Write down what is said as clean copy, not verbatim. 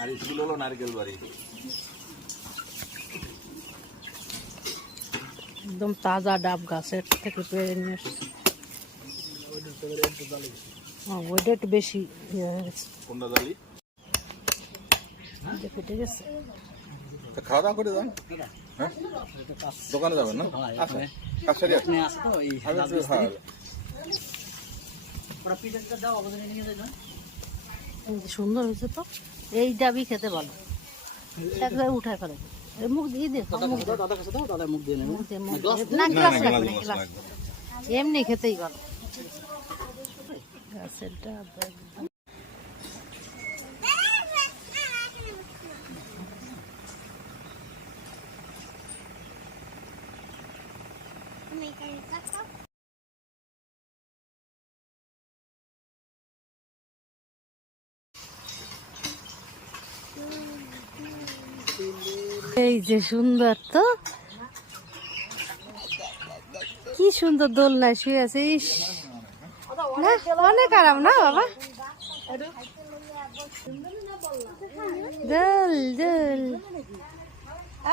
আর school হলো নারকেল বাড়ি। একদম তাজা ডাব গাছের থেকে পেরে নিয়ে এসেছি। ওইটা একটু বেশি ইয়ে হয়ে গেছে। কোনটা দালি? ফেটে গেছে। খাওয়া দাওয়া করে যান, হ্যাঁ দোকানে যাবেন না? আচ্ছা কাছারি আছে সুন্দর হয়েছে তো। এই ডাবই খেতে ভালো, একবার উঠায় ফেলে মুখ দিয়ে দেখো, না গ্লাস লাগবে না, গ্লাস এমনি খেতেই ভালো গাছের ডাব একদম। এই যে সুন্দর তো, কি সুন্দর দোলনায় শুয়ে আছে। ইস না, অনেক আরাম না বাবা। দোল দোল